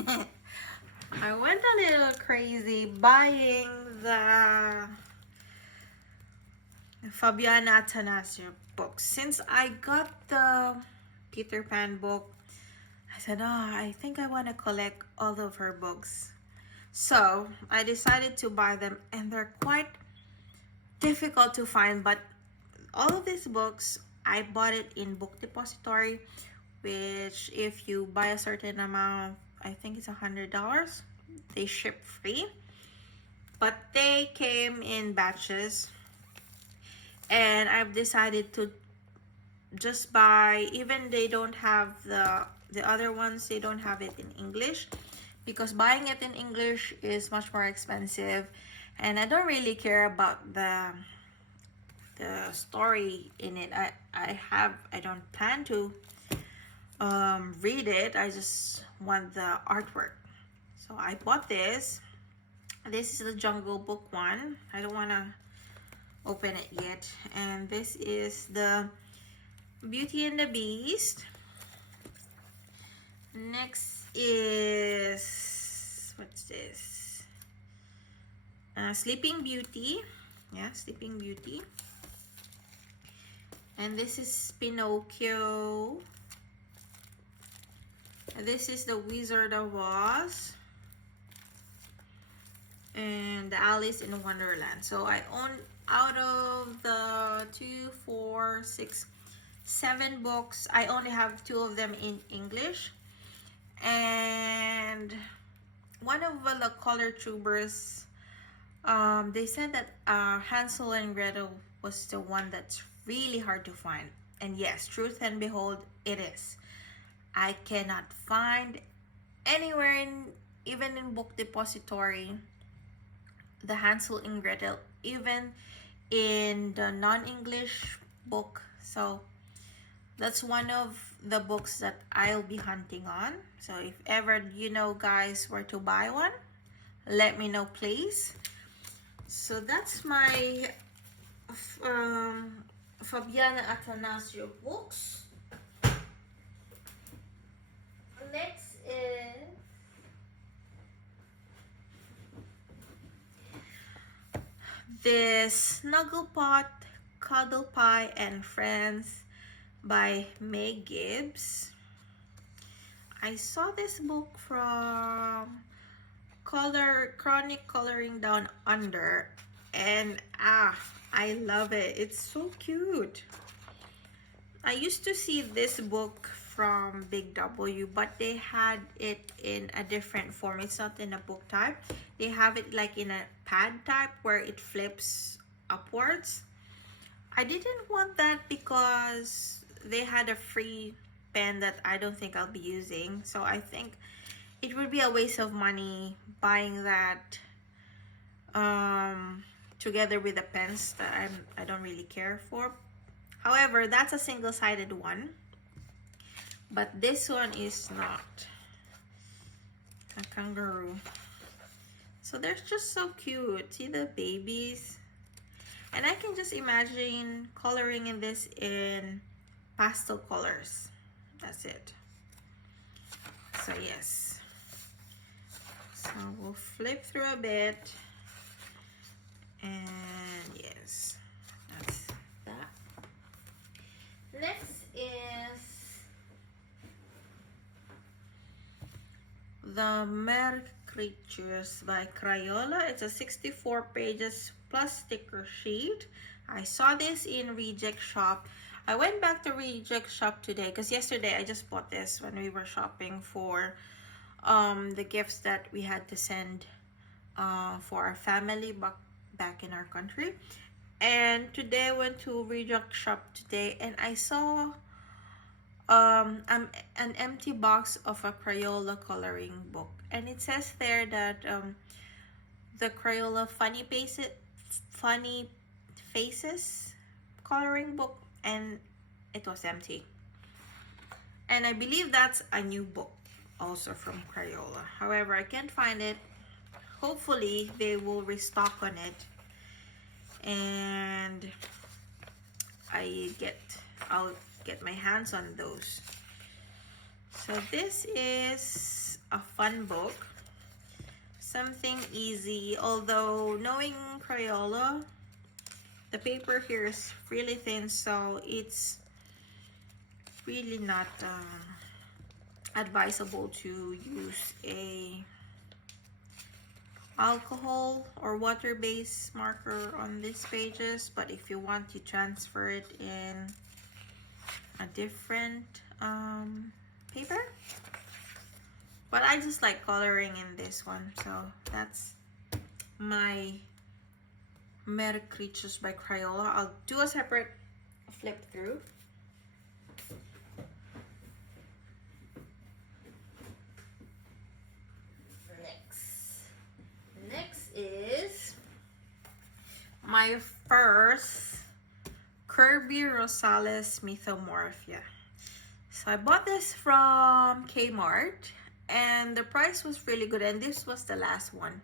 I went a little crazy buying the Fabiana Atanasio books. Since I got the Peter Pan book, I said, oh, I think I want to collect all of her books. So I decided to buy them, and they're quite difficult to find, but all of these books, I bought it in Book Depository, which if you buy a certain amount, I think it's $100, they ship free. But they came in batches, and I've decided to just buy, even they don't have the other ones, they don't have it in English, because buying it in English is much more expensive, and I don't really care about the story in it. I don't plan to read it. I just want the artwork. So I bought this. This is the Jungle Book one. I don't want to open it yet. And this is the Beauty and the Beast. Next is, what's this? Sleeping Beauty. Yeah, Sleeping Beauty. And this is Pinocchio. And this is the Wizard of Oz. And the Alice in Wonderland. So I own, out of the 2, 4, 6, 7 books, I only have 2 of them in English. And one of the color tubers, they said that Hansel and Gretel was the one that's really hard to find. And yes, truth and behold, it is. I cannot find anywhere in, even in Book Depository, the Hansel and Gretel, even in the non-English book. So that's one of the books that I'll be hunting on. So if ever you know, guys, where to buy one, let me know, please. So that's my Fabiana Atanasio books. Next is this Snugglepot, Cuddle Pie and Friends by Meg Gibbs. I saw this book from Chronic Coloring Down Under, and I love it. It's so cute. I used to see this book from Big W, but they had it in a different form. It's not in a book type. They have it like in a pad type where it flips upwards. I didn't want that because they had a free pen that I don't think I'll be using. So I think it would be a waste of money buying that together with the pens that I don't really care for. However, that's a single-sided one, but this one is not. A kangaroo. So they're just so cute. See the babies? And I can just imagine coloring in this in pastel colors. That's it. So yes. So we'll flip through a bit. And yes, that's that. Next is the Mer Creatures by Crayola. It's a 64 pages plus sticker sheet. I saw this in Reject Shop. I went back to Reject Shop today because yesterday I just bought this when we were shopping for the gifts that we had to send for our family back in our country. And today I went to Reject Shop today, and I saw an empty box of a Crayola coloring book, and it says there that the Crayola Funny Faces coloring book, and it was empty. And I believe that's a new book also from Crayola. However, I can't find it. Hopefully they will restock on it, and I'll get my hands on those. So this is a fun book, something easy, although knowing Crayola, the paper here is really thin, so it's really not advisable to use a alcohol or water-based marker on these pages. But if you want to transfer it in a different paper, but I just like coloring in this one, so that's my Merry Creatures by Crayola. I'll do a separate flip through. Next is my first Kirby Rosales Mythomorphia. So I bought this from Kmart and the price was really good, and this was the last one.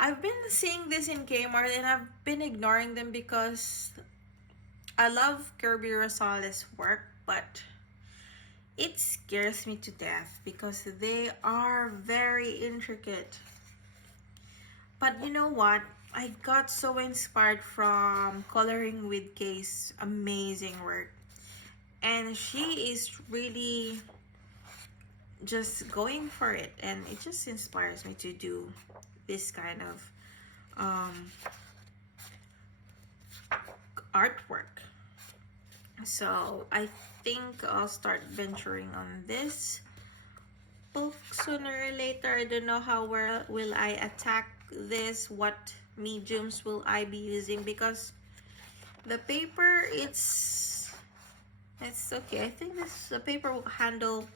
I've been seeing this in Kmart and I've been ignoring them because I love Kirby Rosales' work, but it scares me to death because they are very intricate. But you know what? I got so inspired from Coloring with Kay's amazing work. And she is really just going for it. And it just inspires me to do this kind of artwork. So I think I'll start venturing on this book sooner or later. I don't know how will I attack this, what mediums will I be using, because the paper it's okay. I think the paper will handle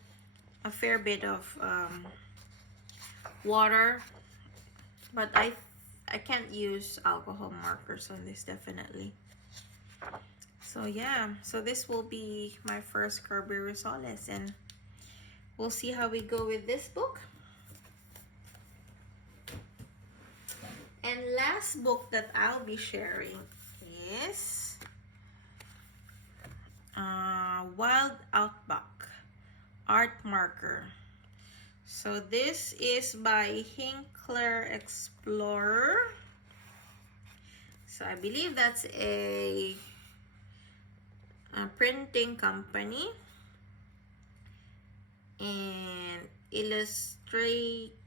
a fair bit of water, but I can't use alcohol markers on this definitely. So yeah, so this will be my first Kirby Rosales, and we'll see how we go with this book. And last book that I'll be sharing is Wild Outback Art Marker. So this is by Hinkler Explorer. So I believe that's a printing company, and illustrate.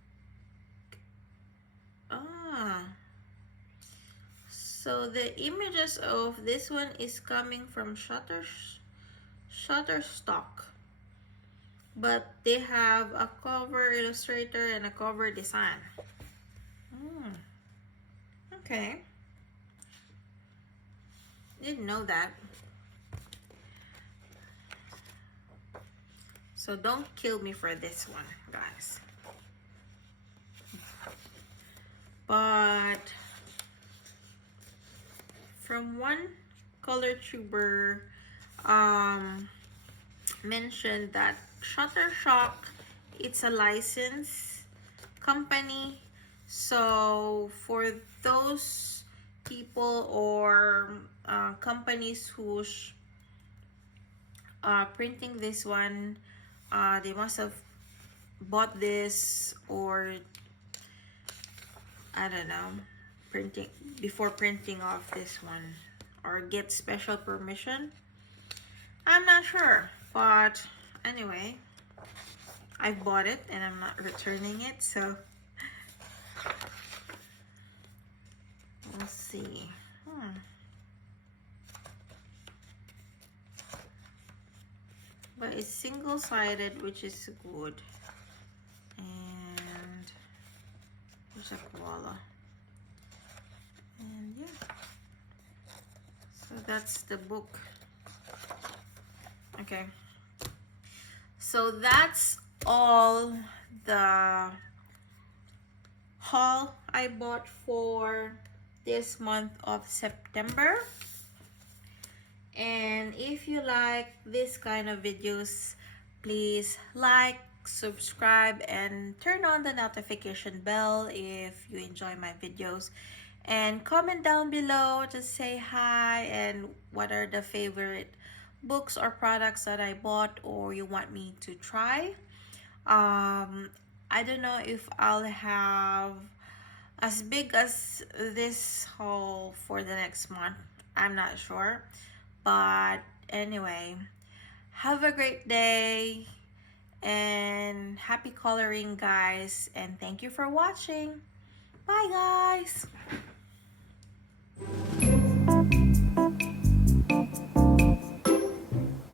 So the images of this one is coming from Shutterstock, but they have a cover illustrator and a cover design. Okay, didn't know that. So don't kill me for this one, guys. But from one color tuber mentioned that Shutterstock, it's a licensed company. So for those people or companies who's printing this one, they must have bought this, or I don't know, before printing off this one, or get special permission. I'm not sure, but anyway, I bought it and I'm not returning it, so we'll see. But it's single-sided, which is good. And there's a koala. And yeah, so that's the book. Okay, so that's all the haul I bought for this month of September. And if you like this kind of videos, please like, subscribe, and turn on the notification bell if you enjoy my videos. And comment down below to say hi and what are the favorite books or products that I bought or you want me to try. I don't know if I'll have as big as this haul for the next month, I'm not sure. But anyway, have a great day and happy coloring, guys. And thank you for watching. Bye, guys.